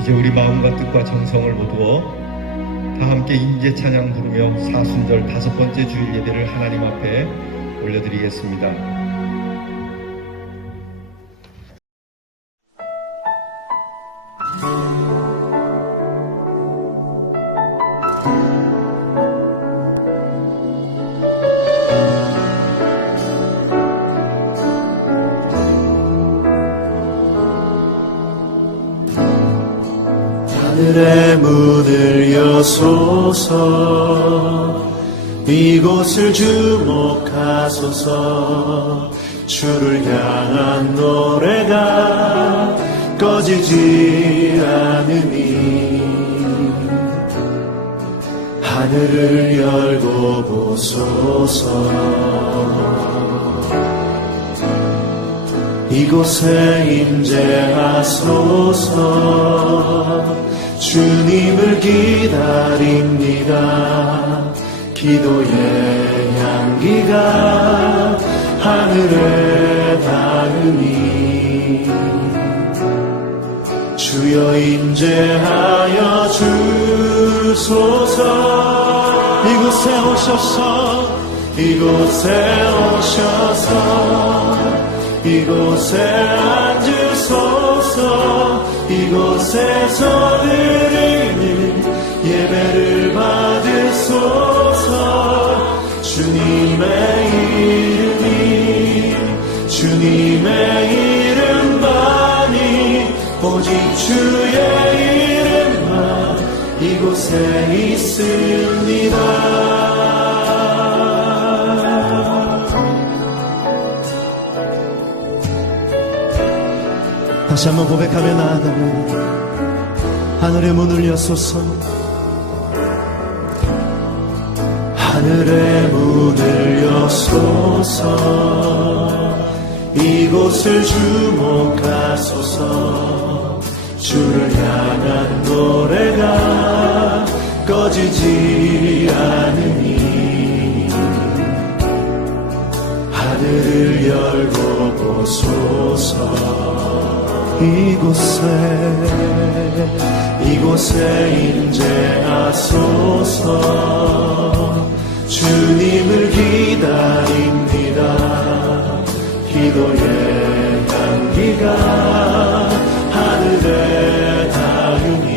이제 우리 마음과 뜻과 정성을 모두어 다 함께 임재 찬양 부르며 사순절 5번째 주일 예배를 하나님 앞에 올려드리겠습니다. 하늘의 문을 여소서 이곳을 주목하소서 주를 향한 노래가 꺼지지 않으니 하늘을 열고 보소서 이곳에 임재하소서 주님을 기다립니다. 기도의 향기가 하늘에 닿으니 주여 임재하여 주소서 이곳에 오셔서 이곳에 오셔서 이곳에 앉으소서 이곳에서 드리는 예배를 받으소서 주님의 이름만이 오직 주의 이름만 이곳에 있습니다. 다시 한번 고백하며 나아갑니다. 하늘의 문을 여소서 하늘의 문을 여소서 이곳을 주목하소서 주를 향한 노래가 꺼지지 않으니 하늘을 열고 보소서 이곳에 임재하소서 주님을 기다립니다. 기도의 향기가 하늘에 닿으니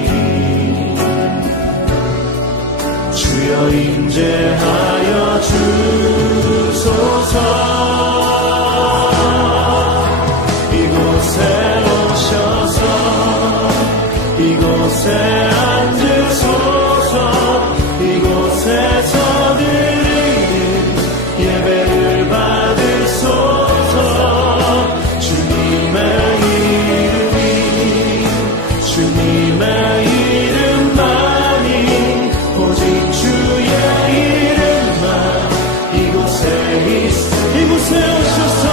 주여 임재하여 주소서 이곳에 앉으소서 이곳에서 드리는 예배를 받으소서 주님의 이름만이 오직 주의 이름만 이곳에 오셔서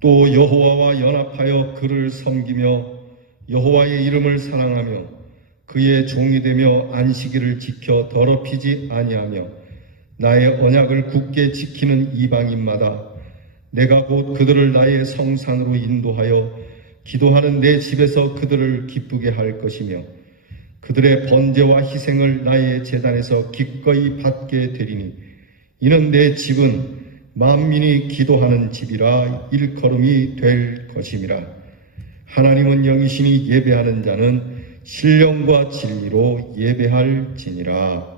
또 여호와와 연합하여 그를 섬기며 여호와의 이름을 사랑하며 그의 종이 되며 안식일을 지켜 더럽히지 아니하며 나의 언약을 굳게 지키는 이방인마다 내가 곧 그들을 나의 성산으로 인도하여 기도하는 내 집에서 그들을 기쁘게 할 것이며 그들의 번제와 희생을 나의 제단에서 기꺼이 받게 되리니 이는 내 집은 만민이 기도하는 집이라 일컬음이 될 것임이라. 하나님은 영이시니 예배하는 자는 신령과 진리로 예배할지니라.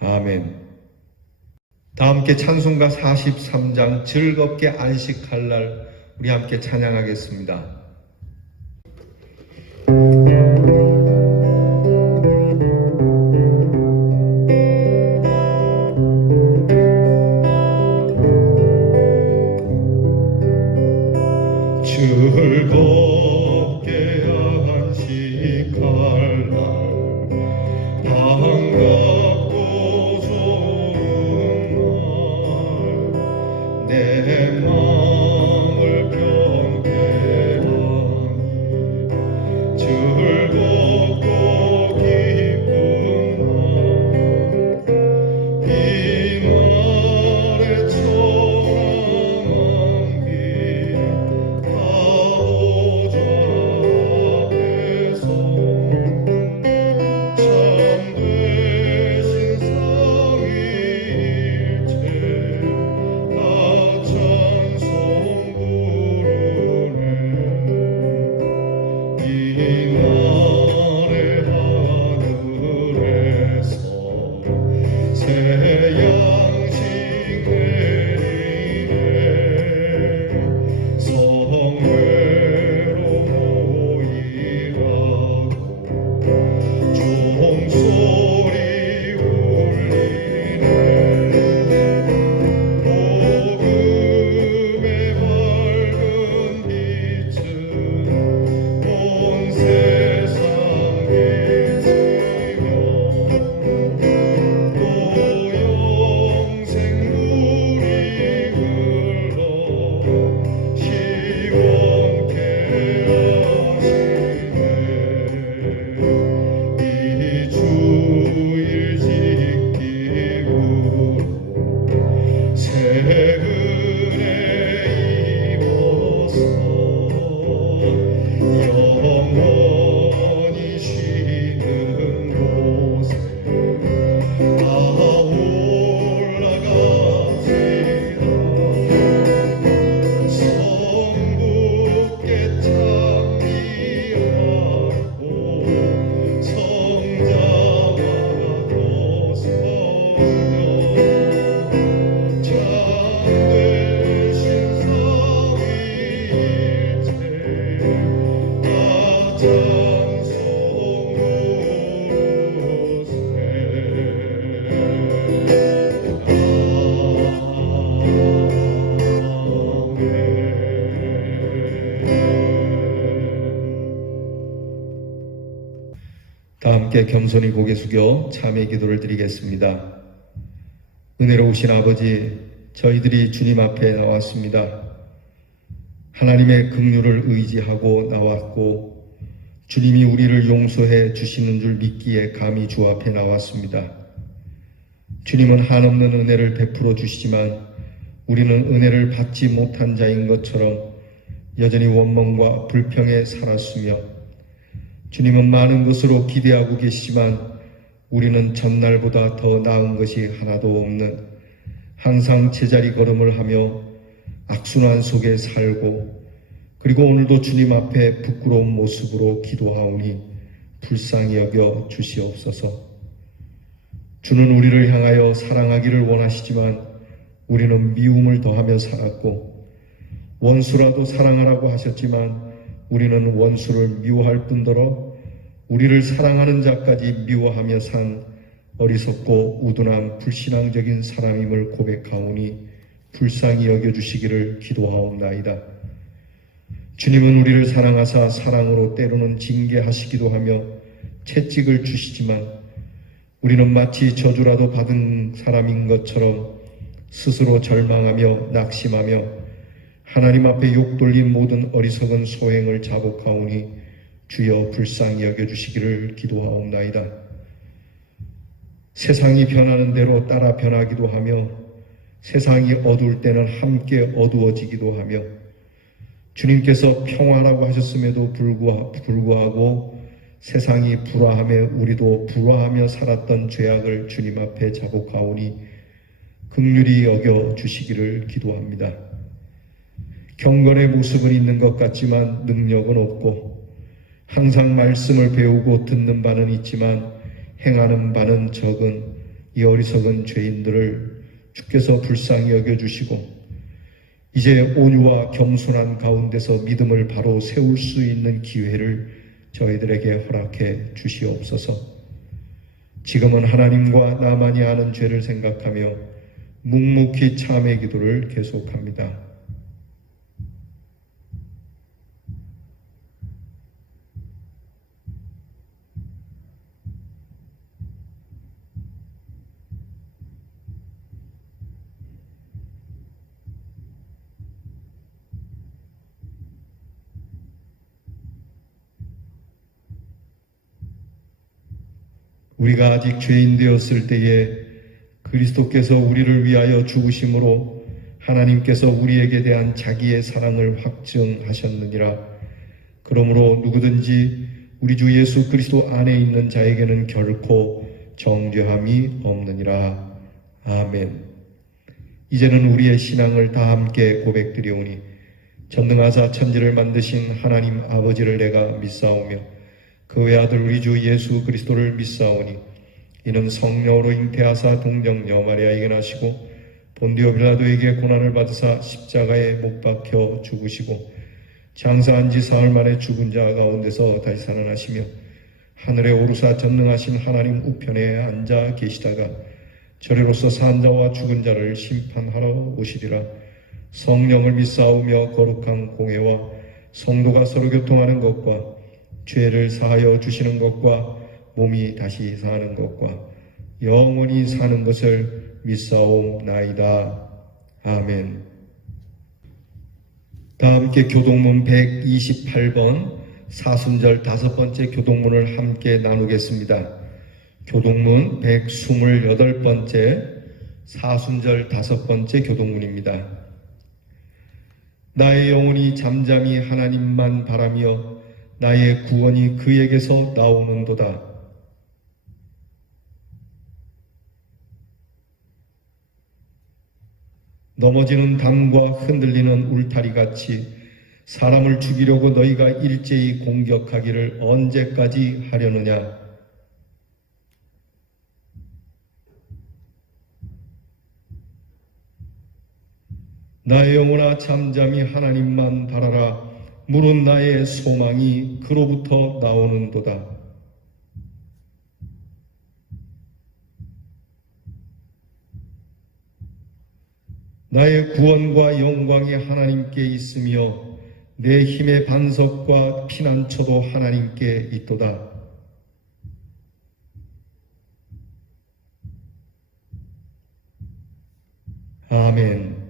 아멘. 다 함께 찬송가 43장 즐겁게 안식할 날 우리 함께 찬양하겠습니다. 즐겁게 안식할 날 반갑고 좋은 날 내 마음을 경배하니 즐겁고 기쁜 날 이 날에 청한 길 가오자 해서 참되신 삼위일체 나 찬송 부르네. 이 날에 하늘에서 새 양식 내리네. 성회로 모이라고 종소리 울리네. 복음의 밝은 빛은 온 세상 비치며 또 영생 물이 흘러 시원케 하시네. 이 주일 지키고 새 은혜 입어서 영원히 쉬는 곳에 다 올라갑시다. 성부께 찬미하고 성자와도 성령 참되신 삼위일체 다 찬송 다 함께 겸손히 고개 숙여 참회 기도를 드리겠습니다. 은혜로우신 아버지, 저희들이 주님 앞에 나왔습니다. 하나님의 긍휼을 의지하고 나왔고 주님이 우리를 용서해 주시는 줄 믿기에 감히 주 앞에 나왔습니다. 주님은 한없는 은혜를 베풀어 주시지만 우리는 은혜를 받지 못한 자인 것처럼 여전히 원망과 불평에 살았으며 주님은 많은 것으로 기대하고 계시지만 우리는 전날보다 더 나은 것이 하나도 없는 항상 제자리 걸음을 하며 악순환 속에 살고 그리고 오늘도 주님 앞에 부끄러운 모습으로 기도하오니 불쌍히 여겨 주시옵소서. 주는 우리를 향하여 사랑하기를 원하시지만 우리는 미움을 더하며 살았고 원수라도 사랑하라고 하셨지만 우리는 원수를 미워할 뿐더러 우리를 사랑하는 자까지 미워하며 산 어리석고 우둔한 불신앙적인 사람임을 고백하오니 불쌍히 여겨주시기를 기도하옵나이다. 주님은 우리를 사랑하사 사랑으로 때로는 징계하시기도 하며 채찍을 주시지만 우리는 마치 저주라도 받은 사람인 것처럼 스스로 절망하며 낙심하며 하나님 앞에 욕돌린 모든 어리석은 소행을 자복하오니 주여 불쌍히 여겨주시기를 기도하옵나이다. 세상이 변하는 대로 따라 변하기도 하며 세상이 어두울 때는 함께 어두워지기도 하며 주님께서 평화라고 하셨음에도 불구하고 세상이 불화하며 우리도 불화하며 살았던 죄악을 주님 앞에 자복하오니 긍휼히 여겨 주시기를 기도합니다. 경건의 모습은 있는 것 같지만 능력은 없고 항상 말씀을 배우고 듣는 바는 있지만 행하는 바는 적은 이 어리석은 죄인들을 주께서 불쌍히 여겨주시고 이제 온유와 겸손한 가운데서 믿음을 바로 세울 수 있는 기회를 저희들에게 허락해 주시옵소서. 지금은 하나님과 나만이 아는 죄를 생각하며 묵묵히 참회 기도를 계속합니다. 우리가 아직 죄인 되었을 때에 그리스도께서 우리를 위하여 죽으심으로 하나님께서 우리에게 대한 자기의 사랑을 확증하셨느니라. 그러므로 누구든지 우리 주 예수 그리스도 안에 있는 자에게는 결코 정죄함이 없느니라. 아멘. 이제는 우리의 신앙을 다 함께 고백드리오니 전능하사 천지를 만드신 하나님 아버지를 내가 믿사오며 그 외아들 우리 주 예수 그리스도를 믿사오니 이는 성령으로 잉태하사 동정녀 마리아에게 나시고 본디오 빌라도에게 고난을 받으사 십자가에 못 박혀 죽으시고 장사한 지 사흘 만에 죽은 자 가운데서 다시 살아나시며 하늘에 오르사 전능하신 하나님 우편에 앉아 계시다가 저리로서 산 자와 죽은 자를 심판하러 오시리라. 성령을 믿사오며 거룩한 공회와 성도가 서로 교통하는 것과 죄를 사하여 주시는 것과 몸이 다시 사는 것과 영원히 사는 것을 믿사옵나이다. 아멘. 다 함께 교동문 128번 사순절 5번째 교동문을 함께 나누겠습니다. 교동문 128번째 사순절 5번째 교동문입니다. 나의 영혼이 잠잠히 하나님만 바라며 나의 구원이 그에게서 나오는도다. 넘어지는 담과 흔들리는 울타리같이 사람을 죽이려고 너희가 일제히 공격하기를 언제까지 하려느냐. 나의 영혼아 잠잠히 하나님만 바라라. 물은 나의 소망이 그로부터 나오는도다. 나의 구원과 영광이 하나님께 있으며 내 힘의 반석과 피난처도 하나님께 있도다. 아멘.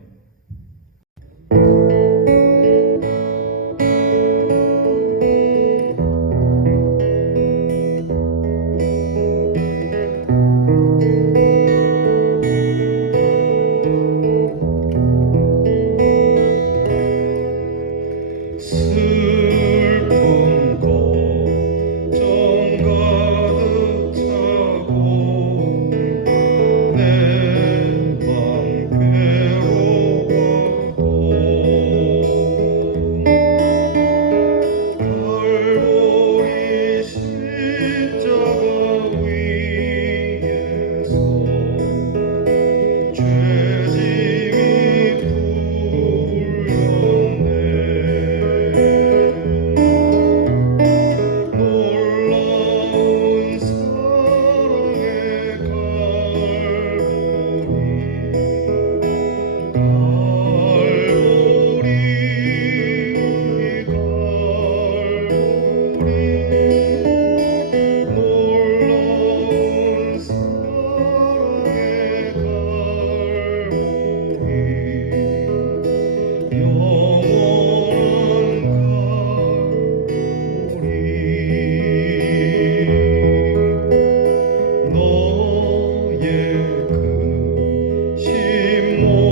모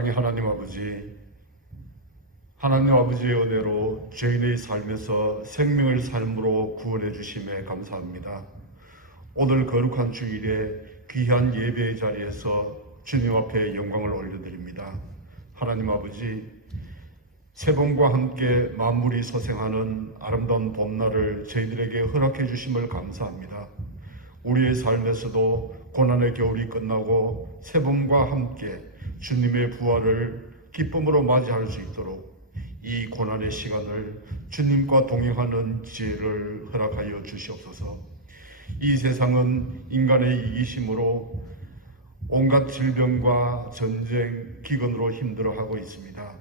사랑의 하나님 아버지, 하나님 아버지의 은혜로 죄인의 삶에서 생명의 삶으로 구원해 주심에 감사합니다. 오늘 거룩한 주일에 귀한 예배의 자리에서 주님 앞에 영광을 올려드립니다. 하나님 아버지, 새봄과 함께 만물이 서생하는 아름다운 봄날을 저희들에게 허락해 주심을 감사합니다. 우리의 삶에서도 고난의 겨울이 끝나고 새봄과 함께 주님의 부활을 기쁨으로 맞이할 수 있도록 이 고난의 시간을 주님과 동행하는 지혜를 허락하여 주시옵소서. 이 세상은 인간의 이기심으로 온갖 질병과 전쟁, 기근으로 힘들어하고 있습니다.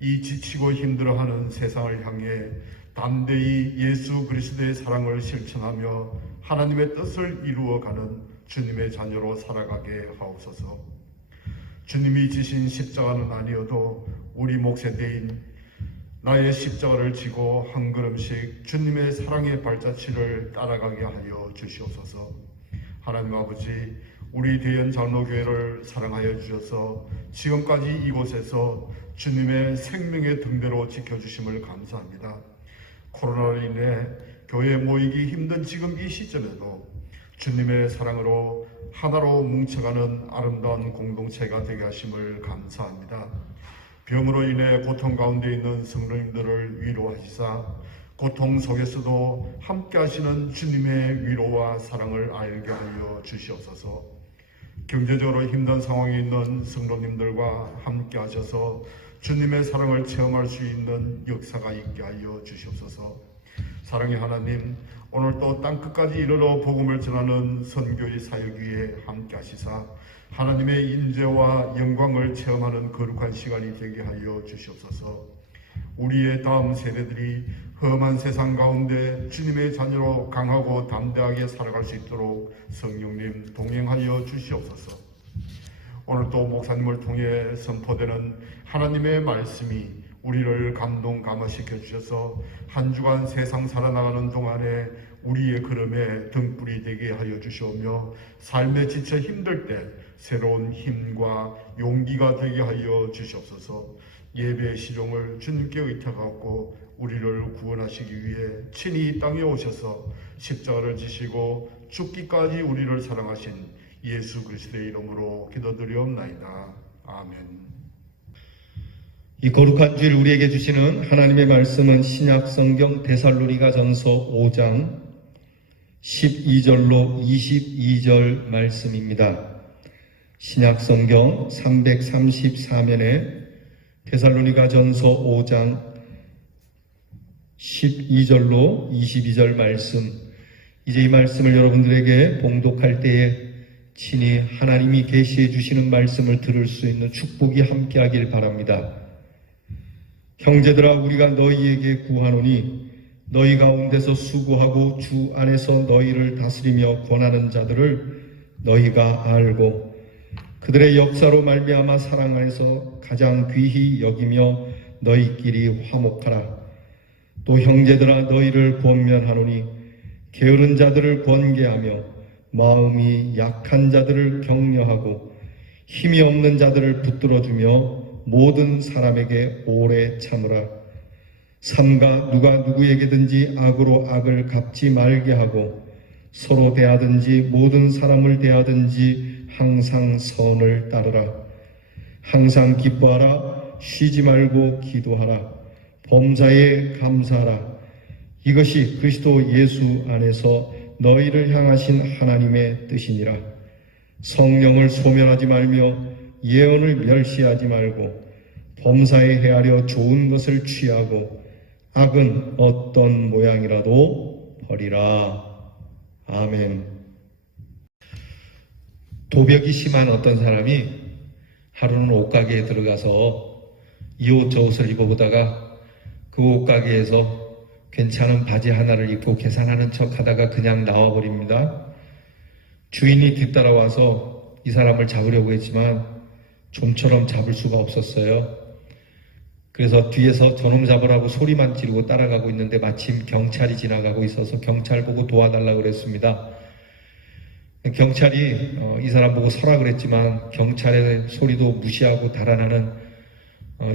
이 지치고 힘들어하는 세상을 향해 담대히 예수 그리스도의 사랑을 실천하며 하나님의 뜻을 이루어가는 주님의 자녀로 살아가게 하옵소서. 주님이 지신 십자가는 아니어도 우리 몫에 대인 나의 십자가를 지고 한 걸음씩 주님의 사랑의 발자취를 따라가게 하여 주시옵소서. 하나님 아버지, 우리 대연 장로교회를 사랑하여 주셔서 지금까지 이곳에서 주님의 생명의 등대로 지켜주심을 감사합니다. 코로나로 인해 교회에 모이기 힘든 지금 이 시점에도 주님의 사랑으로 하나로 뭉쳐가는 아름다운 공동체가 되게 하심을 감사합니다. 병으로 인해 고통 가운데 있는 성도님들을 위로하시사 고통 속에서도 함께 하시는 주님의 위로와 사랑을 알게 하여 주시옵소서. 경제적으로 힘든 상황에 있는 성도님들과 함께 하셔서 주님의 사랑을 체험할 수 있는 역사가 있게 하여 주시옵소서. 사랑의 하나님, 오늘 또 땅끝까지 이르러 복음을 전하는 선교의 사역 위에 함께 하시사 하나님의 인재와 영광을 체험하는 거룩한 시간이 되게 하여 주시옵소서. 우리의 다음 세대들이 험한 세상 가운데 주님의 자녀로 강하고 담대하게 살아갈 수 있도록 성령님 동행하여 주시옵소서. 오늘 또 목사님을 통해 선포되는 하나님의 말씀이 우리를 감동 감화시켜 주셔서 한 주간 세상 살아나가는 동안에 우리의 걸음에 등불이 되게 하여 주시오며 삶에 지쳐 힘들 때 새로운 힘과 용기가 되게 하여 주시옵소서. 예배의 시종을 주님께 의탁하고 우리를 구원하시기 위해 친히 이 땅에 오셔서 십자가를 지시고 죽기까지 우리를 사랑하신 예수 그리스도의 이름으로 기도드리옵나이다. 아멘. 이 거룩한 주일 우리에게 주시는 하나님의 말씀은 신약 성경 데살로니가전서 5장 12절로 22절 말씀입니다. 신약 성경 334면에 데살로니가전서 5장 12절로 22절 말씀, 이제 이 말씀을 여러분들에게 봉독할 때에 친히 하나님이 계시해 주시는 말씀을 들을 수 있는 축복이 함께하길 바랍니다. 형제들아, 우리가 너희에게 구하노니 너희 가운데서 수고하고 주 안에서 너희를 다스리며 권하는 자들을 너희가 알고 그들의 역사로 말미암아 사랑 안에서 가장 귀히 여기며 너희끼리 화목하라. 또 형제들아, 너희를 권면하노니 게으른 자들을 권계하며 마음이 약한 자들을 격려하고 힘이 없는 자들을 붙들어주며 모든 사람에게 오래 참으라. 삼가 누가 누구에게든지 악으로 악을 갚지 말게 하고 서로 대하든지 모든 사람을 대하든지 항상 선을 따르라. 항상 기뻐하라. 쉬지 말고 기도하라. 범사에 감사하라. 이것이 그리스도 예수 안에서 너희를 향하신 하나님의 뜻이니라. 성령을 소멸하지 말며 예언을 멸시하지 말고 범사에 헤아려 좋은 것을 취하고 악은 어떤 모양이라도 버리라. 아멘. 도벽이 심한 어떤 사람이 하루는 옷가게에 들어가서 이 옷 저 옷을 입어보다가 그 옷가게에서 괜찮은 바지 하나를 입고 계산하는 척 하다가 그냥 나와버립니다. 주인이 뒤따라와서 이 사람을 잡으려고 했지만 좀처럼 잡을 수가 없었어요. 그래서 뒤에서 저놈 잡으라고 소리만 지르고 따라가고 있는데 마침 경찰이 지나가고 있어서 경찰 보고 도와달라고 그랬습니다. 경찰이 이 사람 보고 서라 그랬지만 경찰의 소리도 무시하고 달아나는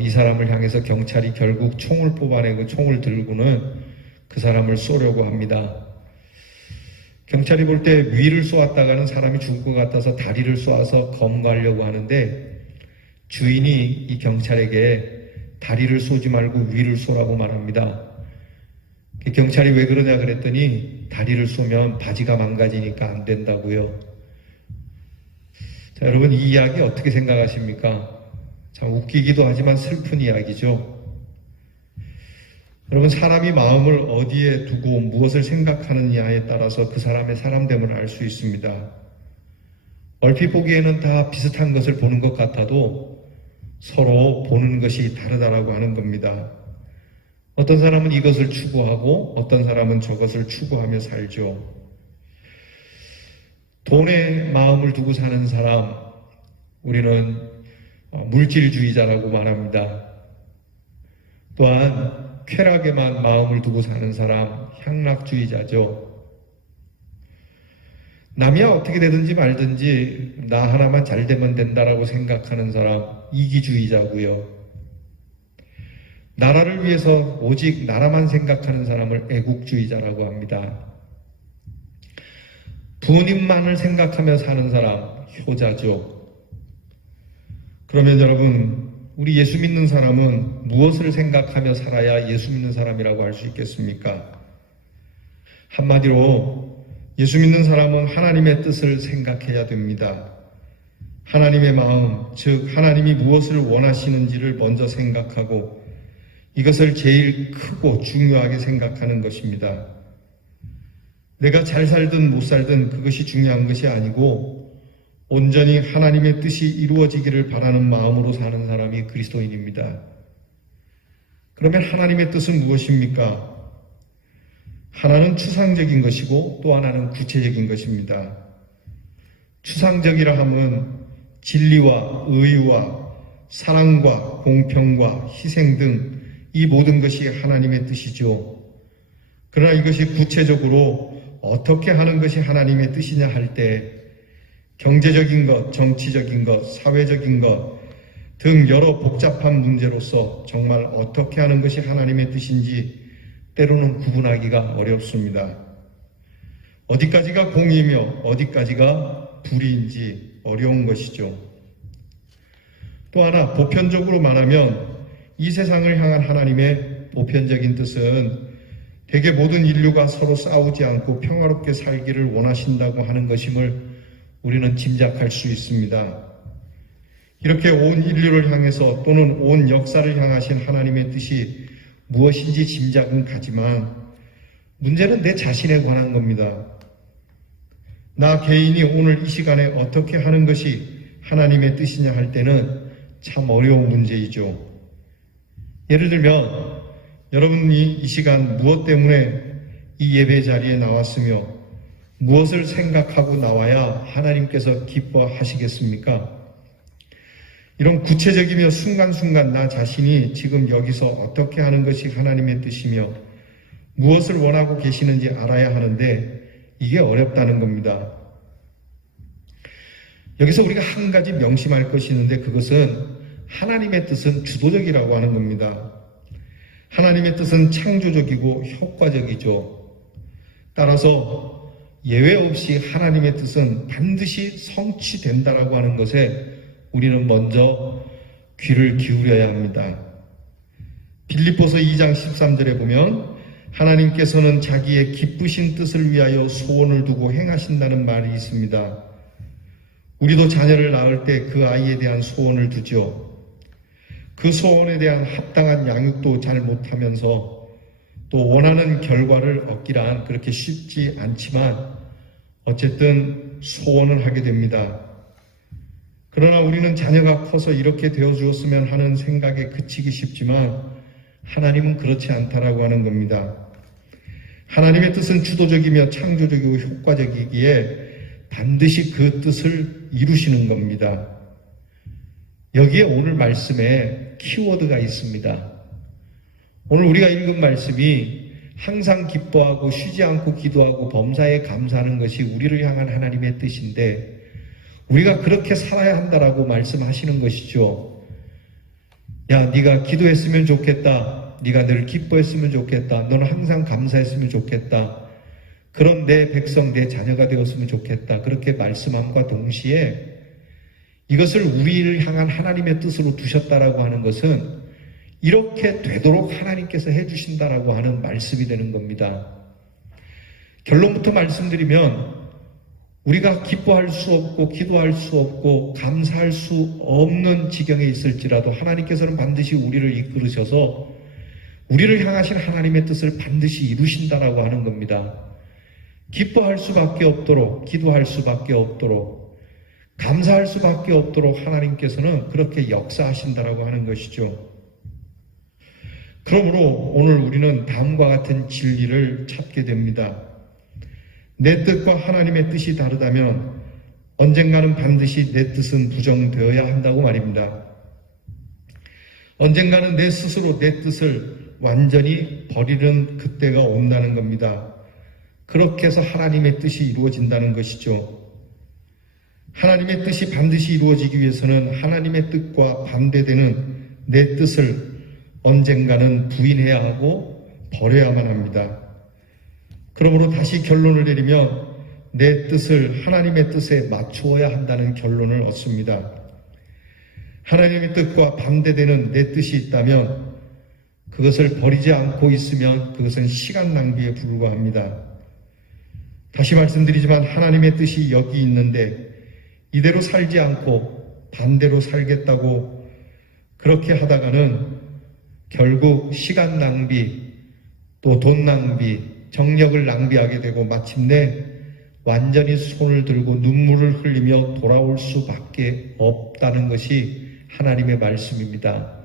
이 사람을 향해서 경찰이 결국 총을 뽑아내고 총을 들고는 그 사람을 쏘려고 합니다. 경찰이 볼 때 위를 쏘았다가는 사람이 죽을 것 같아서 다리를 쏘아서 검거하려고 하는데 주인이 이 경찰에게 다리를 쏘지 말고 위를 쏘라고 말합니다. 경찰이 왜 그러냐 그랬더니 다리를 쏘면 바지가 망가지니까 안 된다고요. 자, 여러분 이 이야기 어떻게 생각하십니까? 참 웃기기도 하지만 슬픈 이야기죠. 여러분 사람이 마음을 어디에 두고 무엇을 생각하느냐에 따라서 그 사람의 사람됨을 알 수 있습니다. 얼핏 보기에는 다 비슷한 것을 보는 것 같아도 서로 보는 것이 다르다라고 하는 겁니다. 어떤 사람은 이것을 추구하고 어떤 사람은 저것을 추구하며 살죠. 돈에 마음을 두고 사는 사람, 우리는 물질주의자라고 말합니다. 또한 쾌락에만 마음을 두고 사는 사람, 향락주의자죠. 남이야 어떻게 되든지 말든지 나 하나만 잘 되면 된다라고 생각하는 사람, 이기주의자고요. 나라를 위해서 오직 나라만 생각하는 사람을 애국주의자라고 합니다. 부모님만을 생각하며 사는 사람, 효자죠. 그러면 여러분, 우리 예수 믿는 사람은 무엇을 생각하며 살아야 예수 믿는 사람이라고 할 수 있겠습니까? 한마디로 예수 믿는 사람은 하나님의 뜻을 생각해야 됩니다. 하나님의 마음, 즉 하나님이 무엇을 원하시는지를 먼저 생각하고 이것을 제일 크고 중요하게 생각하는 것입니다. 내가 잘 살든 못 살든 그것이 중요한 것이 아니고 온전히 하나님의 뜻이 이루어지기를 바라는 마음으로 사는 사람이 그리스도인입니다. 그러면 하나님의 뜻은 무엇입니까? 하나는 추상적인 것이고 또 하나는 구체적인 것입니다. 추상적이라 함은 진리와 의와 사랑과 공평과 희생 등 이 모든 것이 하나님의 뜻이죠. 그러나 이것이 구체적으로 어떻게 하는 것이 하나님의 뜻이냐 할 때 경제적인 것, 정치적인 것, 사회적인 것 등 여러 복잡한 문제로서 정말 어떻게 하는 것이 하나님의 뜻인지 때로는 구분하기가 어렵습니다. 어디까지가 공의며 어디까지가 불의인지 어려운 것이죠. 또 하나 보편적으로 말하면 이 세상을 향한 하나님의 보편적인 뜻은 대개 모든 인류가 서로 싸우지 않고 평화롭게 살기를 원하신다고 하는 것임을 우리는 짐작할 수 있습니다. 이렇게 온 인류를 향해서 또는 온 역사를 향하신 하나님의 뜻이 무엇인지 짐작은 가지만 문제는 내 자신에 관한 겁니다. 나 개인이 오늘 이 시간에 어떻게 하는 것이 하나님의 뜻이냐 할 때는 참 어려운 문제이죠. 예를 들면 여러분이 이 시간 무엇 때문에 이 예배 자리에 나왔으며 무엇을 생각하고 나와야 하나님께서 기뻐하시겠습니까? 이런 구체적이며 순간순간 나 자신이 지금 여기서 어떻게 하는 것이 하나님의 뜻이며 무엇을 원하고 계시는지 알아야 하는데 이게 어렵다는 겁니다. 여기서 우리가 한 가지 명심할 것이 있는데 그것은 하나님의 뜻은 주도적이라고 하는 겁니다. 하나님의 뜻은 창조적이고 효과적이죠. 따라서 예외 없이 하나님의 뜻은 반드시 성취된다라고 하는 것에 우리는 먼저 귀를 기울여야 합니다. 빌립보서 2장 13절에 보면 하나님께서는 자기의 기쁘신 뜻을 위하여 소원을 두고 행하신다는 말이 있습니다. 우리도 자녀를 낳을 때 그 아이에 대한 소원을 두죠. 그 소원에 대한 합당한 양육도 잘 못하면서 또 원하는 결과를 얻기란 그렇게 쉽지 않지만 어쨌든 소원을 하게 됩니다. 그러나 우리는 자녀가 커서 이렇게 되어주었으면 하는 생각에 그치기 쉽지만 하나님은 그렇지 않다라고 하는 겁니다. 하나님의 뜻은 주도적이며 창조적이고 효과적이기에 반드시 그 뜻을 이루시는 겁니다. 여기에 오늘 말씀에 키워드가 있습니다. 오늘 우리가 읽은 말씀이 항상 기뻐하고 쉬지 않고 기도하고 범사에 감사하는 것이 우리를 향한 하나님의 뜻인데 우리가 그렇게 살아야 한다라고 말씀하시는 것이죠. 야, 네가 기도했으면 좋겠다. 네가 늘 기뻐했으면 좋겠다. 너는 항상 감사했으면 좋겠다. 그런 내 백성, 내 자녀가 되었으면 좋겠다. 그렇게 말씀함과 동시에 이것을 우리를 향한 하나님의 뜻으로 두셨다라고 하는 것은 이렇게 되도록 하나님께서 해주신다라고 하는 말씀이 되는 겁니다. 결론부터 말씀드리면 우리가 기뻐할 수 없고 기도할 수 없고 감사할 수 없는 지경에 있을지라도 하나님께서는 반드시 우리를 이끌으셔서 우리를 향하신 하나님의 뜻을 반드시 이루신다라고 하는 겁니다. 기뻐할 수밖에 없도록, 기도할 수밖에 없도록, 감사할 수밖에 없도록 하나님께서는 그렇게 역사하신다라고 하는 것이죠. 그러므로 오늘 우리는 다음과 같은 진리를 찾게 됩니다. 내 뜻과 하나님의 뜻이 다르다면 언젠가는 반드시 내 뜻은 부정되어야 한다고 말입니다. 언젠가는 내 스스로 내 뜻을 완전히 버리는 그때가 온다는 겁니다. 그렇게 해서 하나님의 뜻이 이루어진다는 것이죠. 하나님의 뜻이 반드시 이루어지기 위해서는 하나님의 뜻과 반대되는 내 뜻을 언젠가는 부인해야 하고 버려야만 합니다. 그러므로 다시 결론을 내리면 내 뜻을 하나님의 뜻에 맞추어야 한다는 결론을 얻습니다. 하나님의 뜻과 반대되는 내 뜻이 있다면 그것을 버리지 않고 있으면 그것은 시간 낭비에 불과합니다. 다시 말씀드리지만 하나님의 뜻이 여기 있는데 이대로 살지 않고 반대로 살겠다고 그렇게 하다가는 결국 시간 낭비, 또 돈 낭비, 정력을 낭비하게 되고 마침내 완전히 손을 들고 눈물을 흘리며 돌아올 수밖에 없다는 것이 하나님의 말씀입니다.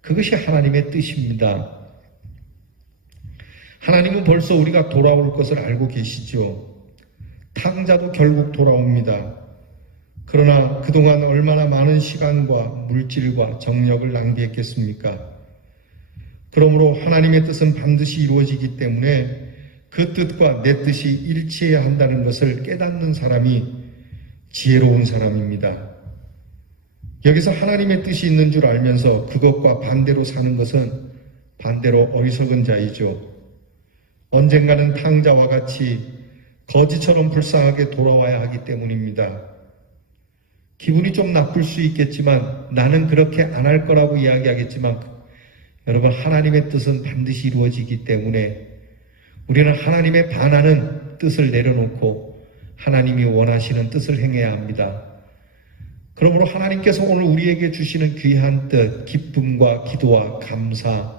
그것이 하나님의 뜻입니다. 하나님은 벌써 우리가 돌아올 것을 알고 계시죠. 탕자도 결국 돌아옵니다. 그러나 그동안 얼마나 많은 시간과 물질과 정력을 낭비했겠습니까? 그러므로 하나님의 뜻은 반드시 이루어지기 때문에 그 뜻과 내 뜻이 일치해야 한다는 것을 깨닫는 사람이 지혜로운 사람입니다. 여기서 하나님의 뜻이 있는 줄 알면서 그것과 반대로 사는 것은 반대로 어리석은 자이죠. 언젠가는 탕자와 같이 거지처럼 불쌍하게 돌아와야 하기 때문입니다. 기분이 좀 나쁠 수 있겠지만 나는 그렇게 안 할 거라고 이야기하겠지만 여러분, 하나님의 뜻은 반드시 이루어지기 때문에 우리는 하나님의 반하는 뜻을 내려놓고 하나님이 원하시는 뜻을 행해야 합니다. 그러므로 하나님께서 오늘 우리에게 주시는 귀한 뜻, 기쁨과 기도와 감사,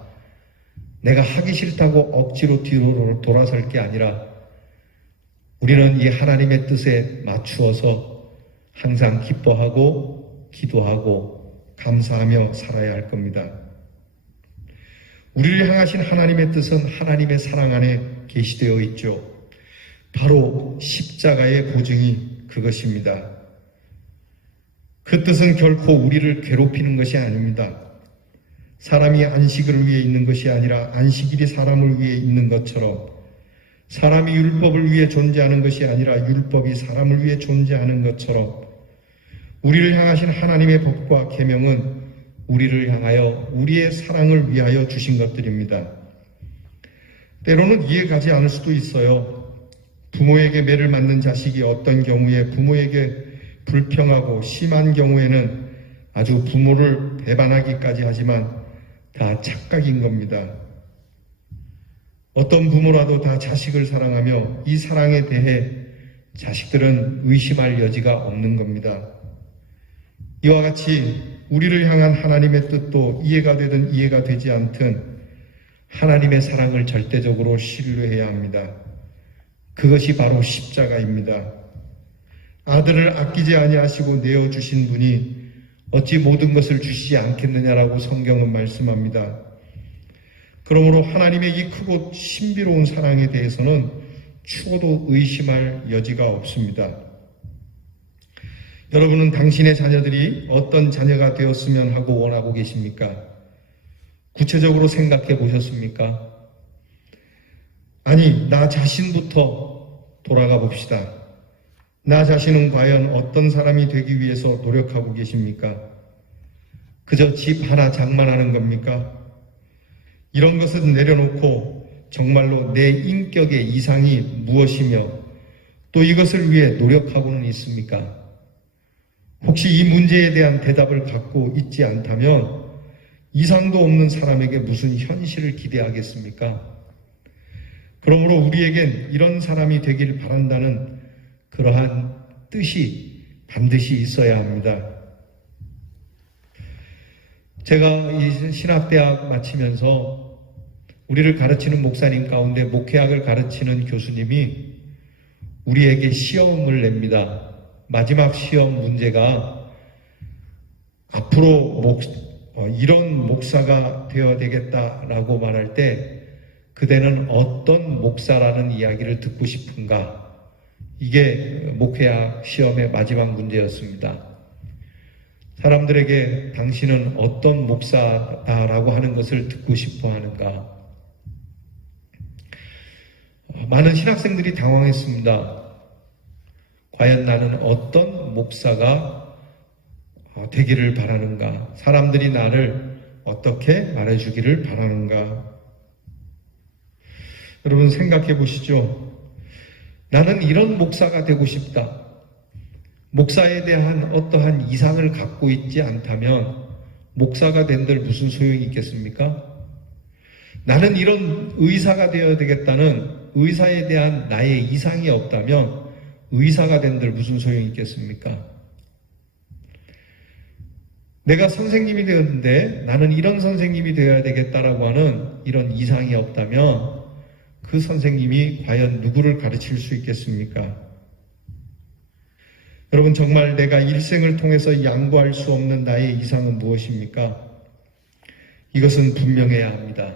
내가 하기 싫다고 억지로 뒤로 돌아설 게 아니라 우리는 이 하나님의 뜻에 맞추어서 항상 기뻐하고 기도하고 감사하며 살아야 할 겁니다. 우리를 향하신 하나님의 뜻은 하나님의 사랑 안에 계시되어 있죠. 바로 십자가의 보증이 그것입니다. 그 뜻은 결코 우리를 괴롭히는 것이 아닙니다. 사람이 안식을 위해 있는 것이 아니라 안식일이 사람을 위해 있는 것처럼 사람이 율법을 위해 존재하는 것이 아니라 율법이 사람을 위해 존재하는 것처럼 우리를 향하신 하나님의 법과 계명은 우리를 향하여 우리의 사랑을 위하여 주신 것들입니다. 때로는 이해가지 않을 수도 있어요. 부모에게 매를 맞는 자식이 어떤 경우에 부모에게 불평하고 심한 경우에는 아주 부모를 배반하기까지 하지만 다 착각인 겁니다. 어떤 부모라도 다 자식을 사랑하며 이 사랑에 대해 자식들은 의심할 여지가 없는 겁니다. 이와 같이 우리를 향한 하나님의 뜻도 이해가 되든 이해가 되지 않든 하나님의 사랑을 절대적으로 신뢰해야 합니다. 그것이 바로 십자가입니다. 아들을 아끼지 아니하시고 내어주신 분이 어찌 모든 것을 주시지 않겠느냐라고 성경은 말씀합니다. 그러므로 하나님의 이 크고 신비로운 사랑에 대해서는 추호도 의심할 여지가 없습니다. 여러분은 당신의 자녀들이 어떤 자녀가 되었으면 하고 원하고 계십니까? 구체적으로 생각해 보셨습니까? 아니, 나 자신부터 돌아가 봅시다. 나 자신은 과연 어떤 사람이 되기 위해서 노력하고 계십니까? 그저 집 하나 장만하는 겁니까? 이런 것은 내려놓고 정말로 내 인격의 이상이 무엇이며 또 이것을 위해 노력하고는 있습니까? 혹시 이 문제에 대한 대답을 갖고 있지 않다면 이상도 없는 사람에게 무슨 현실을 기대하겠습니까? 그러므로 우리에겐 이런 사람이 되길 바란다는 그러한 뜻이 반드시 있어야 합니다. 제가 이 신학대학 마치면서 우리를 가르치는 목사님 가운데 목회학을 가르치는 교수님이 우리에게 시험을 냅니다. 마지막 시험 문제가 앞으로 이런 목사가 되어야 되겠다라고 말할 때 그대는 어떤 목사라는 이야기를 듣고 싶은가? 이게 목회학 시험의 마지막 문제였습니다. 사람들에게 당신은 어떤 목사다라고 하는 것을 듣고 싶어 하는가? 많은 신학생들이 당황했습니다. 과연 나는 어떤 목사가 되기를 바라는가? 사람들이 나를 어떻게 말해주기를 바라는가? 여러분 생각해 보시죠. 나는 이런 목사가 되고 싶다. 목사에 대한 어떠한 이상을 갖고 있지 않다면 목사가 된들 무슨 소용이 있겠습니까? 나는 이런 의사가 되어야 되겠다는 의사에 대한 나의 이상이 없다면 의사가 된들 무슨 소용이 있겠습니까? 내가 선생님이 되었는데 나는 이런 선생님이 되어야 되겠다라고 하는 이런 이상이 없다면 그 선생님이 과연 누구를 가르칠 수 있겠습니까? 여러분 정말 내가 일생을 통해서 양보할 수 없는 나의 이상은 무엇입니까? 이것은 분명해야 합니다.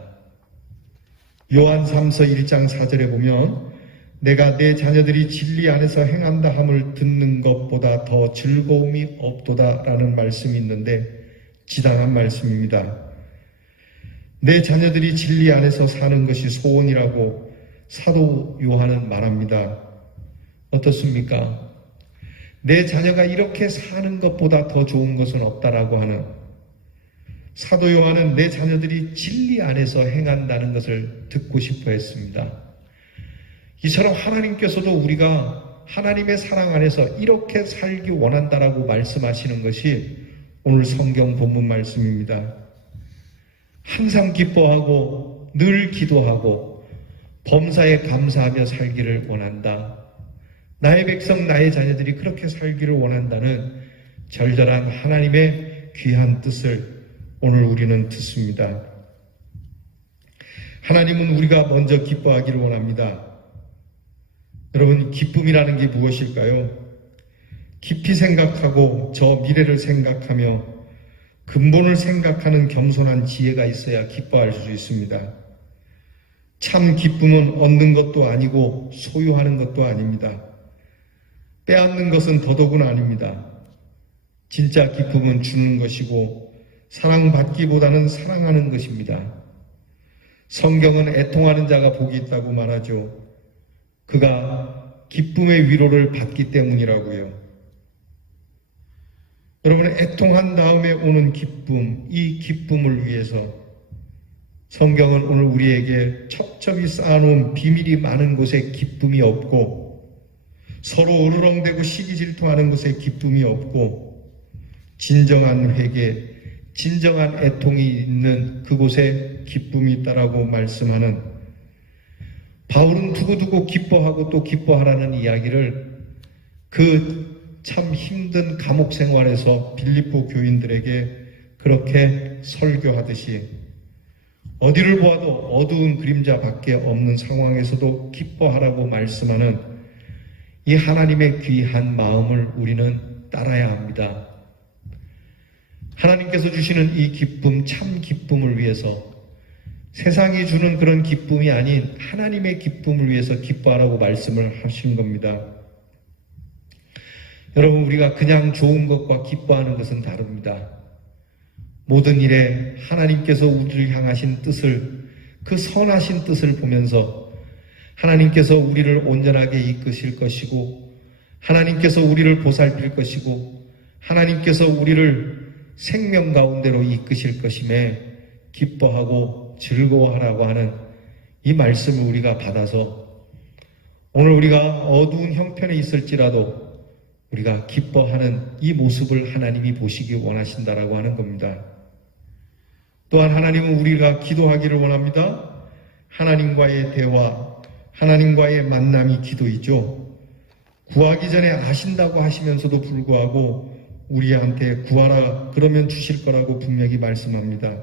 요한 3서 1장 4절에 보면 내가 내 자녀들이 진리 안에서 행한다 함을 듣는 것보다 더 즐거움이 없도다 라는 말씀이 있는데 지당한 말씀입니다. 내 자녀들이 진리 안에서 사는 것이 소원이라고 사도 요한은 말합니다. 어떻습니까? 내 자녀가 이렇게 사는 것보다 더 좋은 것은 없다라고 하는 사도 요한은 내 자녀들이 진리 안에서 행한다는 것을 듣고 싶어 했습니다. 이처럼 하나님께서도 우리가 하나님의 사랑 안에서 이렇게 살기 원한다라고 말씀하시는 것이 오늘 성경 본문 말씀입니다. 항상 기뻐하고 늘 기도하고 범사에 감사하며 살기를 원한다. 나의 백성, 나의 자녀들이 그렇게 살기를 원한다는 절절한 하나님의 귀한 뜻을 오늘 우리는 듣습니다. 하나님은 우리가 먼저 기뻐하기를 원합니다. 여러분, 기쁨이라는 게 무엇일까요? 깊이 생각하고 저 미래를 생각하며 근본을 생각하는 겸손한 지혜가 있어야 기뻐할 수 있습니다. 참 기쁨은 얻는 것도 아니고 소유하는 것도 아닙니다. 빼앗는 것은 더더구나 아닙니다. 진짜 기쁨은 주는 것이고 사랑받기보다는 사랑하는 것입니다. 성경은 애통하는 자가 복이 있다고 말하죠. 그가 기쁨의 위로를 받기 때문이라고요. 여러분, 애통한 다음에 오는 기쁨, 이 기쁨을 위해서 성경은 오늘 우리에게 첩첩이 쌓아놓은 비밀이 많은 곳에 기쁨이 없고 서로 으르렁대고 시기질투하는 곳에 기쁨이 없고 진정한 회개, 진정한 애통이 있는 그곳에 기쁨이 있다라고 말씀하는 바울은 두고두고 기뻐하고 또 기뻐하라는 이야기를 그 참 힘든 감옥 생활에서 빌립보 교인들에게 그렇게 설교하듯이 어디를 보아도 어두운 그림자밖에 없는 상황에서도 기뻐하라고 말씀하는 이 하나님의 귀한 마음을 우리는 따라야 합니다. 하나님께서 주시는 이 기쁨, 참 기쁨을 위해서 세상이 주는 그런 기쁨이 아닌 하나님의 기쁨을 위해서 기뻐하라고 말씀을 하신 겁니다. 여러분, 우리가 그냥 좋은 것과 기뻐하는 것은 다릅니다. 모든 일에 하나님께서 우리를 향하신 뜻을, 그 선하신 뜻을 보면서 하나님께서 우리를 온전하게 이끄실 것이고 하나님께서 우리를 보살필 것이고 하나님께서 우리를 생명 가운데로 이끄실 것임에 기뻐하고 즐거워하라고 하는 이 말씀을 우리가 받아서 오늘 우리가 어두운 형편에 있을지라도 우리가 기뻐하는 이 모습을 하나님이 보시기 원하신다라고 하는 겁니다. 또한 하나님은 우리가 기도하기를 원합니다. 하나님과의 대화, 하나님과의 만남이 기도이죠. 구하기 전에 아신다고 하시면서도 불구하고 우리한테 구하라 그러면 주실 거라고 분명히 말씀합니다.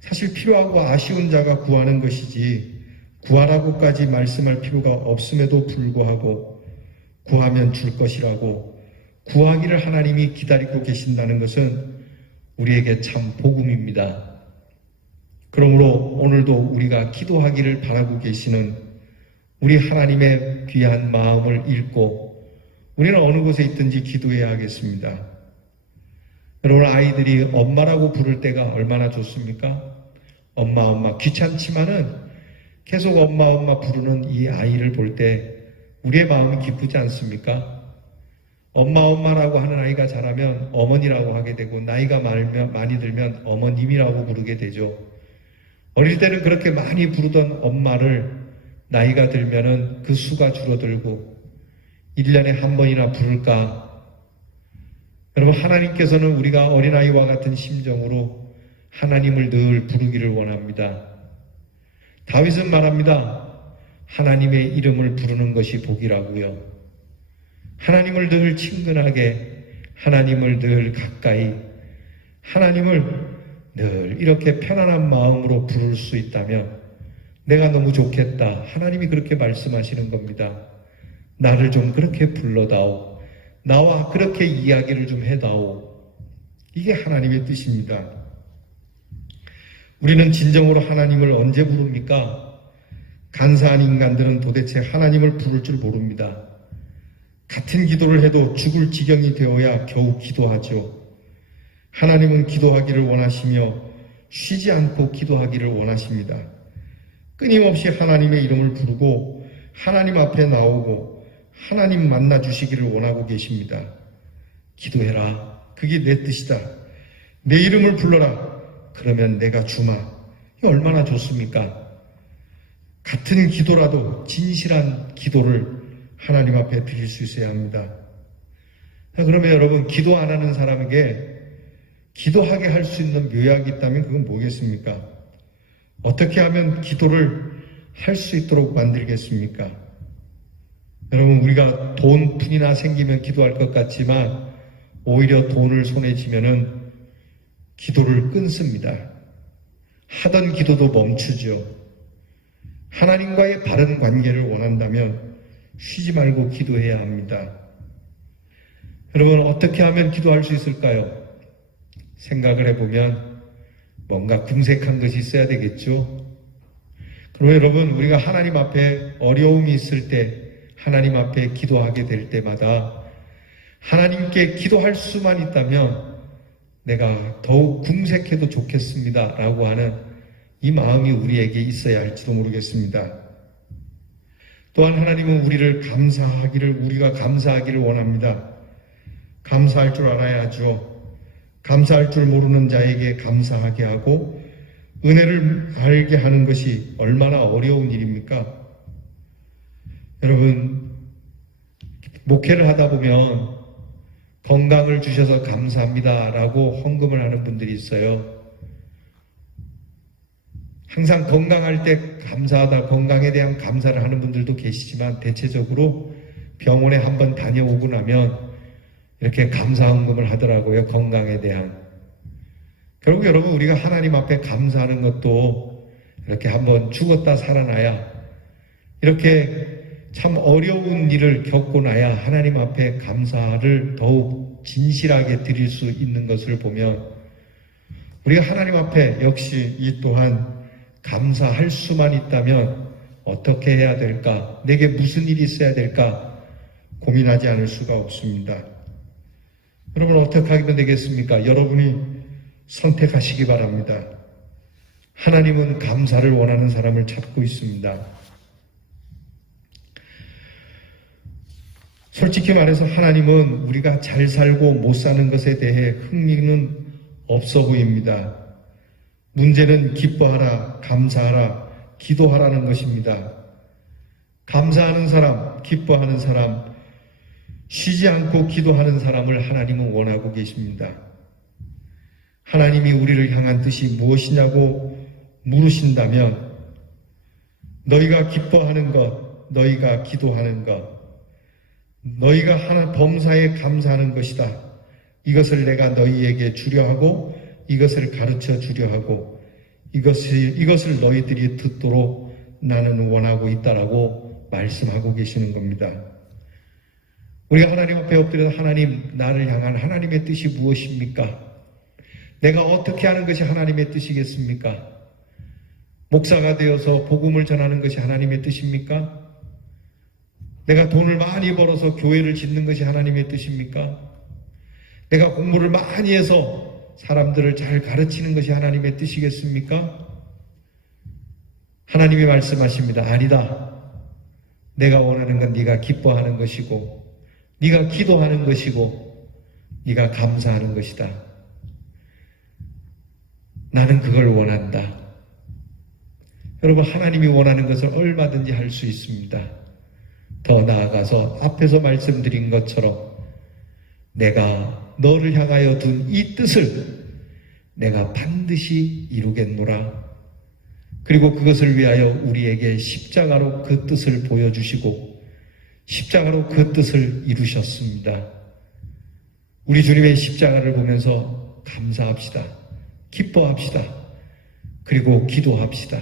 사실 필요하고 아쉬운 자가 구하는 것이지 구하라고까지 말씀할 필요가 없음에도 불구하고 구하면 줄 것이라고 구하기를 하나님이 기다리고 계신다는 것은 우리에게 참 복음입니다. 그러므로 오늘도 우리가 기도하기를 바라고 계시는 우리 하나님의 귀한 마음을 읽고 우리는 어느 곳에 있든지 기도해야 하겠습니다. 여러분, 아이들이 엄마라고 부를 때가 얼마나 좋습니까? 엄마 귀찮지만은 계속 엄마 부르는 이 아이를 볼 때 우리의 마음이 기쁘지 않습니까? 엄마라고 하는 아이가 자라면 어머니라고 하게 되고 나이가 많이 들면 어머님이라고 부르게 되죠. 어릴 때는 그렇게 많이 부르던 엄마를 나이가 들면은 그 수가 줄어들고 1년에 한 번이나 부를까? 여러분, 하나님께서는 우리가 어린아이와 같은 심정으로 하나님을 늘 부르기를 원합니다. 다윗은 말합니다. 하나님의 이름을 부르는 것이 복이라고요. 하나님을 늘 친근하게, 하나님을 늘 가까이, 하나님을 늘 이렇게 편안한 마음으로 부를 수 있다면 내가 너무 좋겠다. 하나님이 그렇게 말씀하시는 겁니다. 나를 좀 그렇게 불러다오. 나와 그렇게 이야기를 좀 해다오. 이게 하나님의 뜻입니다. 우리는 진정으로 하나님을 언제 부릅니까? 간사한 인간들은 도대체 하나님을 부를 줄 모릅니다. 같은 기도를 해도 죽을 지경이 되어야 겨우 기도하죠. 하나님은 기도하기를 원하시며 쉬지 않고 기도하기를 원하십니다. 끊임없이 하나님의 이름을 부르고 하나님 앞에 나오고 하나님 만나 주시기를 원하고 계십니다. 기도해라. 그게 내 뜻이다. 내 이름을 불러라. 그러면 내가 주마. 이게 얼마나 좋습니까? 같은 기도라도 진실한 기도를 하나님 앞에 드릴 수 있어야 합니다. 그러면 여러분, 기도 안 하는 사람에게 기도하게 할 수 있는 묘약이 있다면 그건 뭐겠습니까? 어떻게 하면 기도를 할 수 있도록 만들겠습니까? 여러분, 우리가 돈뿐이나 생기면 기도할 것 같지만 오히려 돈을 손에 쥐면은 기도를 끊습니다. 하던 기도도 멈추죠. 하나님과의 바른 관계를 원한다면 쉬지 말고 기도해야 합니다. 여러분, 어떻게 하면 기도할 수 있을까요? 생각을 해보면 뭔가 궁색한 것이 있어야 되겠죠. 그러면 여러분, 우리가 하나님 앞에 어려움이 있을 때 하나님 앞에 기도하게 될 때마다 하나님께 기도할 수만 있다면 내가 더욱 궁색해도 좋겠습니다 라고 하는 이 마음이 우리에게 있어야 할지도 모르겠습니다. 또한 하나님은 우리가 감사하기를 원합니다. 감사할 줄 알아야 하죠. 감사할 줄 모르는 자에게 감사하게 하고 은혜를 알게 하는 것이 얼마나 어려운 일입니까? 여러분, 목회를 하다 보면 건강을 주셔서 감사합니다 라고 헌금을 하는 분들이 있어요. 항상 건강할 때 감사하다, 건강에 대한 감사를 하는 분들도 계시지만 대체적으로 병원에 한번 다녀오고 나면 이렇게 감사 헌금을 하더라고요. 건강에 대한. 결국 여러분, 우리가 하나님 앞에 감사하는 것도 이렇게 한번 죽었다 살아나야, 이렇게 참 어려운 일을 겪고 나야 하나님 앞에 감사를 더욱 진실하게 드릴 수 있는 것을 보면 우리가 하나님 앞에 역시 이 또한 감사할 수만 있다면 어떻게 해야 될까? 내게 무슨 일이 있어야 될까? 고민하지 않을 수가 없습니다. 여러분, 어떻게 하면 되겠습니까? 여러분이 선택하시기 바랍니다. 하나님은 감사를 원하는 사람을 찾고 있습니다. 솔직히 말해서 하나님은 우리가 잘 살고 못 사는 것에 대해 흥미는 없어 보입니다. 문제는 기뻐하라, 감사하라, 기도하라는 것입니다. 감사하는 사람, 기뻐하는 사람, 쉬지 않고 기도하는 사람을 하나님은 원하고 계십니다. 하나님이 우리를 향한 뜻이 무엇이냐고 물으신다면 너희가 기뻐하는 것, 너희가 기도하는 것, 너희가 하나 범사에 감사하는 것이다. 이것을 내가 너희에게 주려 하고 이것을 가르쳐 주려 하고 이것을 너희들이 듣도록 나는 원하고 있다라고 말씀하고 계시는 겁니다. 우리가 하나님 앞에 엎드려서 하나님, 나를 향한 하나님의 뜻이 무엇입니까? 내가 어떻게 하는 것이 하나님의 뜻이겠습니까? 목사가 되어서 복음을 전하는 것이 하나님의 뜻입니까? 내가 돈을 많이 벌어서 교회를 짓는 것이 하나님의 뜻입니까? 내가 공부를 많이 해서 사람들을 잘 가르치는 것이 하나님의 뜻이겠습니까? 하나님이 말씀하십니다. 아니다. 내가 원하는 건 네가 기뻐하는 것이고 네가 기도하는 것이고 네가 감사하는 것이다. 나는 그걸 원한다. 여러분, 하나님이 원하는 것을 얼마든지 할 수 있습니다. 더 나아가서 앞에서 말씀드린 것처럼 내가 너를 향하여 둔 이 뜻을 내가 반드시 이루겠노라. 그리고 그것을 위하여 우리에게 십자가로 그 뜻을 보여주시고 십자가로 그 뜻을 이루셨습니다. 우리 주님의 십자가를 보면서 감사합시다. 기뻐합시다. 그리고 기도합시다.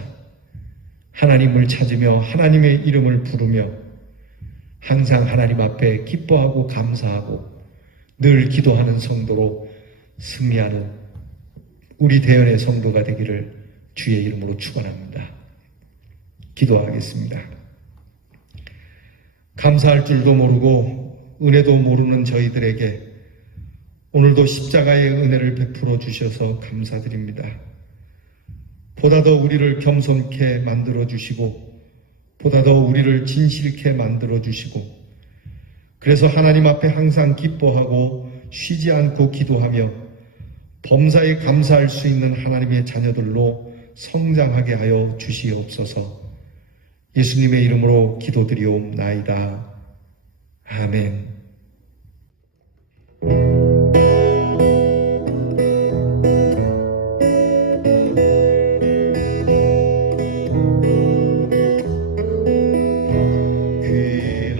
하나님을 찾으며 하나님의 이름을 부르며 항상 하나님 앞에 기뻐하고 감사하고 늘 기도하는 성도로 승리하는 우리 대연의 성도가 되기를 주의 이름으로 축원합니다. 기도하겠습니다. 감사할 줄도 모르고 은혜도 모르는 저희들에게 오늘도 십자가의 은혜를 베풀어 주셔서 감사드립니다. 보다 더 우리를 겸손케 만들어 주시고 보다 더 우리를 진실케 만들어 주시고 그래서 하나님 앞에 항상 기뻐하고 쉬지 않고 기도하며 범사에 감사할 수 있는 하나님의 자녀들로 성장하게 하여 주시옵소서. 예수님의 이름으로 기도드리옵나이다. 아멘.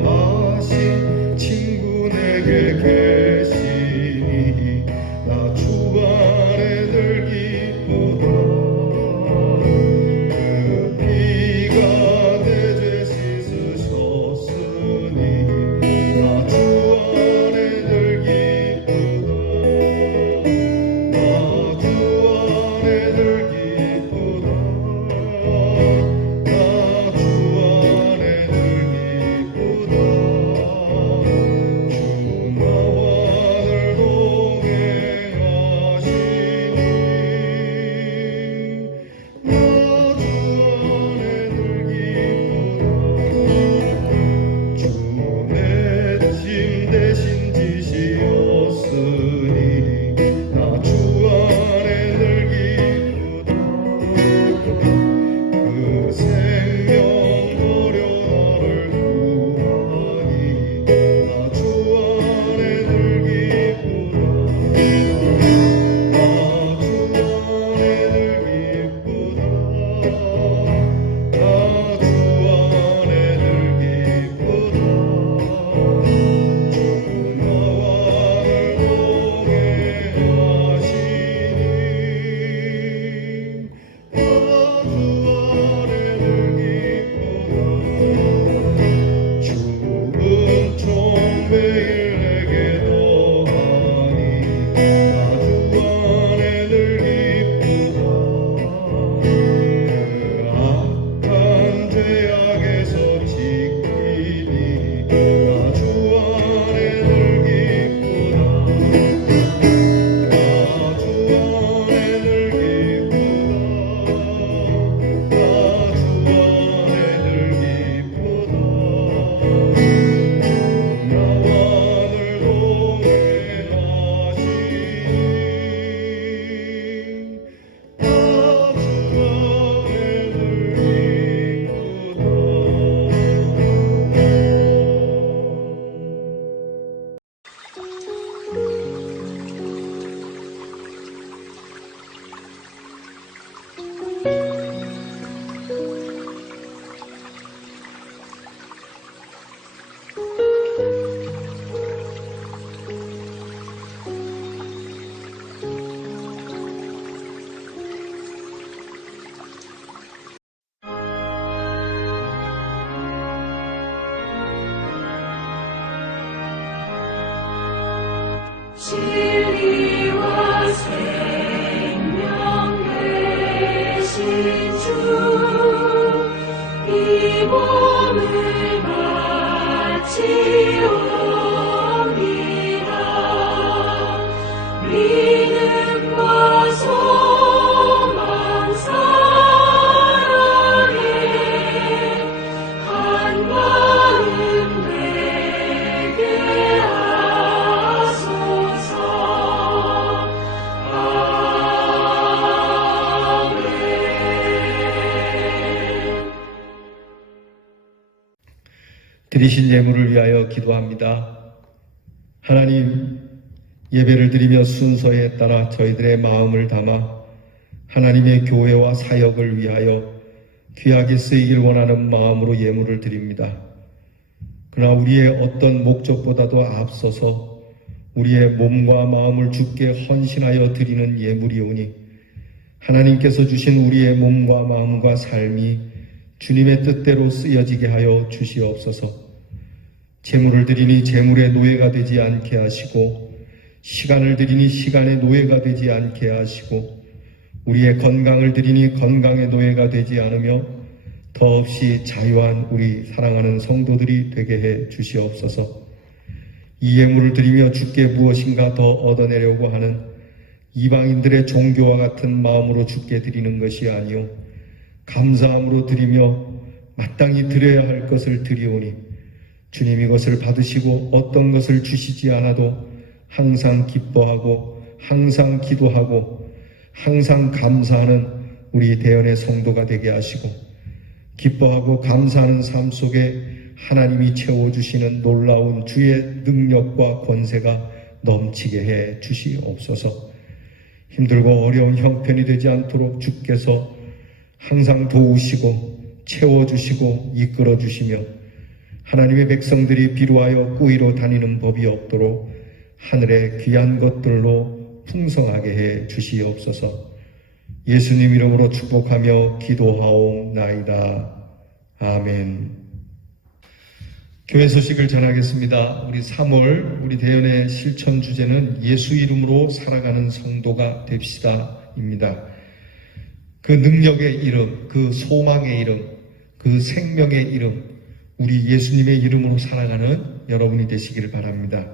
귀하신 친구 내게 계시니 나 주 안에 늘 기쁘다. 그 피가 내 죄 씻으셨으니 나 주 안에 늘 기쁘다. 나 주 안에 늘 기쁘다. 나 주 안에 늘 기쁘다. 주 나와 진리와 생명 되신 주, 이 몸을 바치옵니다. 믿음과 소망 사랑에 한 마음 되게 하소서. 아멘. 드리신 예물을 위하여 기도합니다. 하나님, 예배를 드리며 순서에 따라 저희들의 마음을 담아 하나님의 교회와 사역을 위하여 귀하게 쓰이길 원하는 마음으로 예물을 드립니다. 그러나 우리의 어떤 목적보다도 앞서서 우리의 몸과 마음을 주께 헌신하여 드리는 예물이오니 하나님께서 주신 우리의 몸과 마음과 삶이 주님의 뜻대로 쓰여지게 하여 주시옵소서. 재물을 드리니 재물의 노예가 되지 않게 하시고 시간을 드리니 시간의 노예가 되지 않게 하시고 우리의 건강을 드리니 건강의 노예가 되지 않으며 더없이 자유한 우리 사랑하는 성도들이 되게 해 주시옵소서. 이 예물을 드리며 주께 무엇인가 더 얻어내려고 하는 이방인들의 종교와 같은 마음으로 주께 드리는 것이 아니요 감사함으로 드리며 마땅히 드려야 할 것을 드리오니 주님 이것을 받으시고 어떤 것을 주시지 않아도 항상 기뻐하고 항상 기도하고 항상 감사하는 우리 대연의 성도가 되게 하시고 기뻐하고 감사하는 삶 속에 하나님이 채워주시는 놀라운 주의 능력과 권세가 넘치게 해 주시옵소서. 힘들고 어려운 형편이 되지 않도록 주께서 항상 도우시고 채워주시고 이끌어주시며 하나님의 백성들이 비루하여 꾸이로 다니는 법이 없도록 하늘의 귀한 것들로 풍성하게 해 주시옵소서. 예수님 이름으로 축복하며 기도하옵나이다. 아멘. 교회 소식을 전하겠습니다. 우리 3월 우리 대연의 실천 주제는 예수 이름으로 살아가는 성도가 됩시다입니다. 그 능력의 이름, 그 소망의 이름, 그 생명의 이름, 우리 예수님의 이름으로 살아가는 여러분이 되시기를 바랍니다.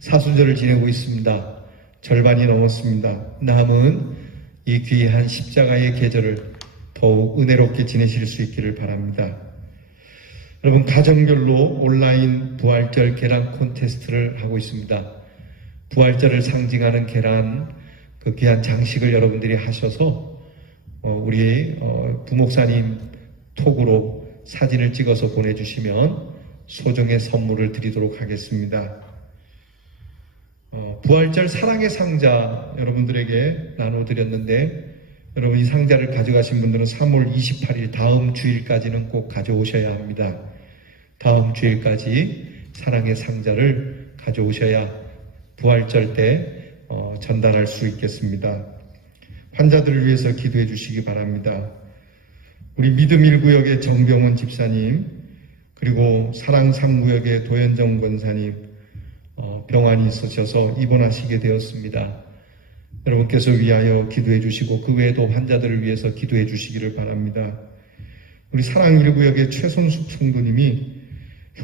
사순절을 지내고 있습니다. 절반이 넘었습니다. 남은 이 귀한 십자가의 계절을 더욱 은혜롭게 지내실 수 있기를 바랍니다. 여러분, 가정별로 온라인 부활절 계란 콘테스트를 하고 있습니다. 부활절을 상징하는 계란, 그 귀한 장식을 여러분들이 하셔서 우리 부목사님 톡으로 사진을 찍어서 보내주시면 소정의 선물을 드리도록 하겠습니다. 부활절 사랑의 상자 여러분들에게 나눠드렸는데 여러분 이 상자를 가져가신 분들은 3월 28일 다음 주일까지는 꼭 가져오셔야 합니다. 다음 주일까지 사랑의 상자를 가져오셔야 부활절 때 전달할 수 있겠습니다. 환자들을 위해서 기도해 주시기 바랍니다. 우리 믿음 1구역의 정병원 집사님, 그리고 사랑 3구역의 도현정 권사님 병환이 있으셔서 입원하시게 되었습니다. 여러분께서 위하여 기도해 주시고 그 외에도 환자들을 위해서 기도해 주시기를 바랍니다. 우리 사랑 1구역의 최선숙 성도님이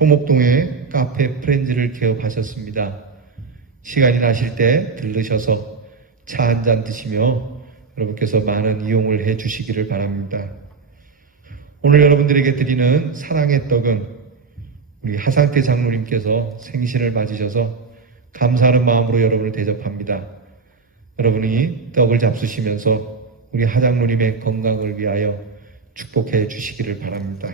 효목동에 카페 프렌즈를 개업하셨습니다. 시간이 나실 때 들르셔서 차 한잔 드시며 여러분께서 많은 이용을 해 주시기를 바랍니다. 오늘 여러분들에게 드리는 사랑의 떡은 우리 하상태 장로님께서 생신을 맞으셔서 감사하는 마음으로 여러분을 대접합니다. 여러분이 떡을 잡수시면서 우리 하장로님의 건강을 위하여 축복해 주시기를 바랍니다.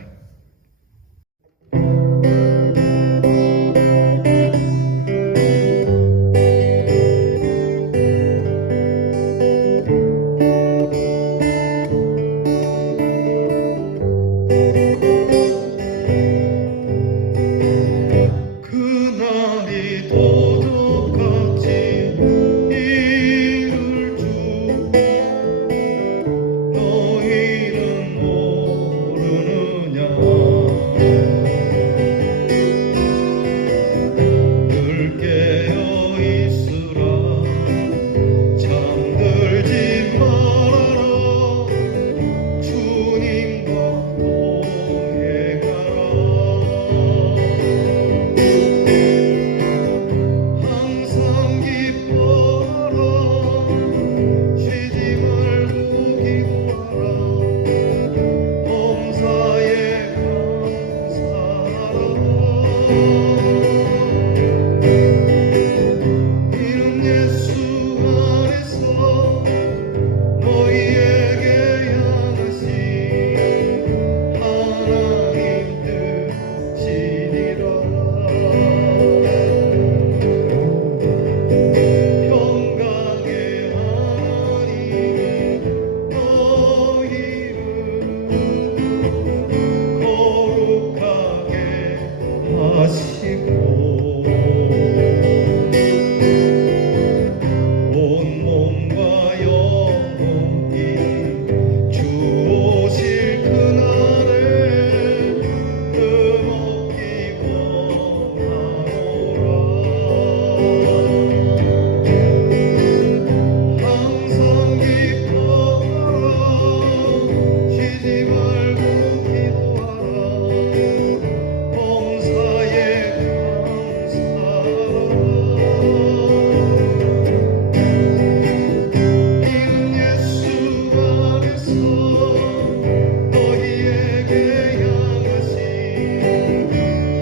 그날이 도둑같이 이룰 줄 너희는 모르느냐. 하시고 온 몸과 영혼이 주 오실 그날에 흠없기 원하노라. 항상 기뻐하라 쉬지 말고 기도하라 범사에 감사하라. 이는 예수 안에서 너희에게 향하신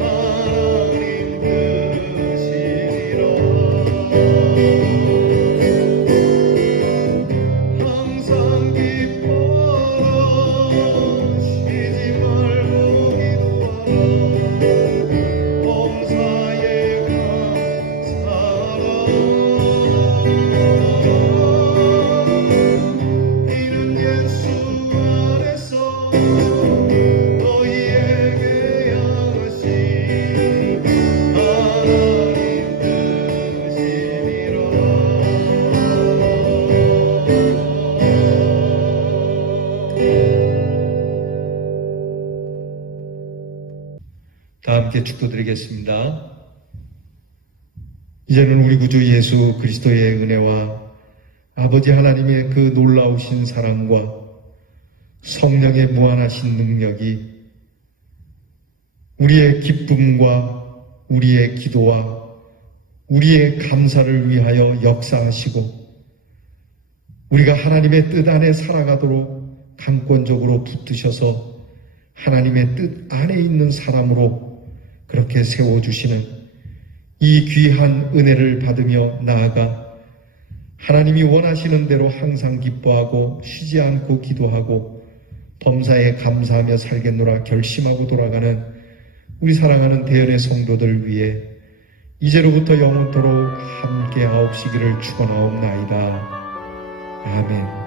하나님 뜻이니라. 항상 기뻐하라 쉬지 말고 기도하라 범사에 감사하라. 이는 예수 안에서 너희에게 향하신 하나님 뜻이니라. 다 함께 축도드리겠습니다. 이제는 우리 구주 예수 그리스도의 은혜와 아버지 하나님의 그 놀라우신 사랑과 성령의 무한하신 능력이 우리의 기쁨과 우리의 기도와 우리의 감사를 위하여 역사하시고 우리가 하나님의 뜻 안에 살아가도록 강권적으로 붙드셔서 하나님의 뜻 안에 있는 사람으로 그렇게 세워주시는 이 귀한 은혜를 받으며 나아가 하나님이 원하시는 대로 항상 기뻐하고 쉬지 않고 기도하고 범사에 감사하며 살겠노라 결심하고 돌아가는 우리 사랑하는 대연의 성도들 위해 이제로부터 영원토록 함께 하옵시기를 축원하옵나이다. 아멘.